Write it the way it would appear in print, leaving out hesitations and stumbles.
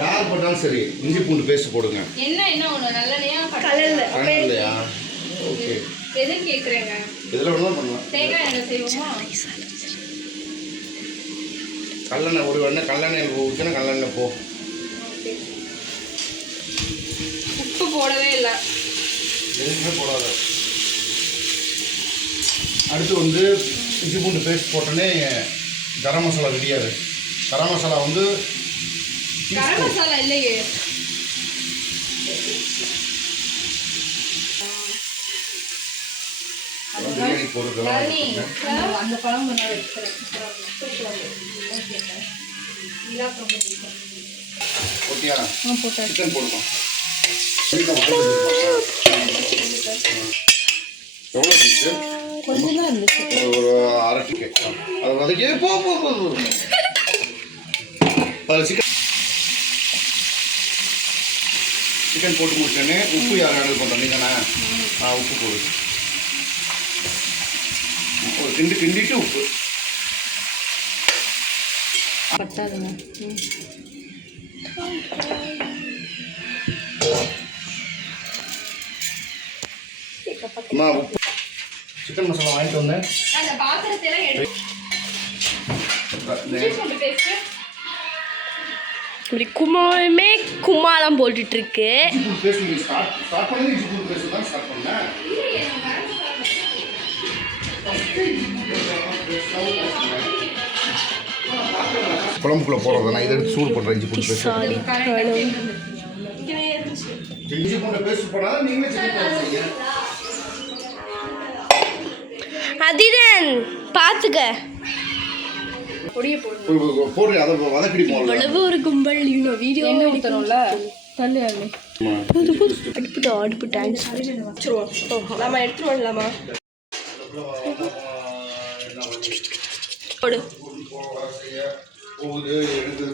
யார் போட்டாலும் சரி இஞ்சி பூண்டு பேஸ்ட் போடுங்க. என்ன ஒன்று நல்லெண்ணெயா கடலையா? ஓகே. எதுன்னு கேட்குறேங்க. இதில் வேணாலும் பண்ணலாம். தேங்காய் எண்ணெய் செய்வோமா? கல்லெண்ணெய் ஒரு எண்ணெய் கல்லெண்ணெய் ஊற்றினா கல்லெண்ணெய் போ. உப்பு போடவே இல்லை. எதுவுமே போடாத. அடுத்து வந்து இஞ்சி பூண்டு பேஸ்ட் போட்டோன்னே கரம் மசாலா ரெடியாது. கரம் மசாலா வந்து கரம் மசாலா இல்லையே. பிரியாணி போடுறதுலாம் அந்த குழம்பு ஓகேயா? சிக்கன் போடுமா? எவ்வளோ இருந்துச்சு? கொஞ்சம் தான் இருந்துச்சு. ஒரு அரை டிக்கெட். அது வதக்கி போ அதில் சிக்கன் போட்டு முடிச்சோன்னே உப்பு யார் ஆர்டர் பண்ணுறோம்? நீ தானே? உப்பு போடு. ஒரு கிண்டிட்டு உப்பு பட்டாதுங்க. உப்பு சிக்கன் மசாலா வாங்கிட்டு வந்தேன். அந்த பாத்திரத்தெல்லாம் எடுத்து இப்படி கும்மாலுமே கும்மாலாம் போட்டுட்டு இருக்கு. குழம்புக்குள்ள போடுறது நான் இதை எடுத்து சூடு பண்ணுறேன். இஞ்சி பூண்டு பேஸ்ட் போடாத நீங்களே சிக்கன் அதிரன் பார்த்துக்க போடுற அதை வதக்கிடிப்போம். இவ்வளவு ஒரு கும்பல் இவ்வளோ வீடியோ ஊற்றணும்ல. தள்ளு அள்ளி அடுப்பு டான்ஸ் நம்ம எடுத்துட்டு வரலாமா? போகுது எடுத்து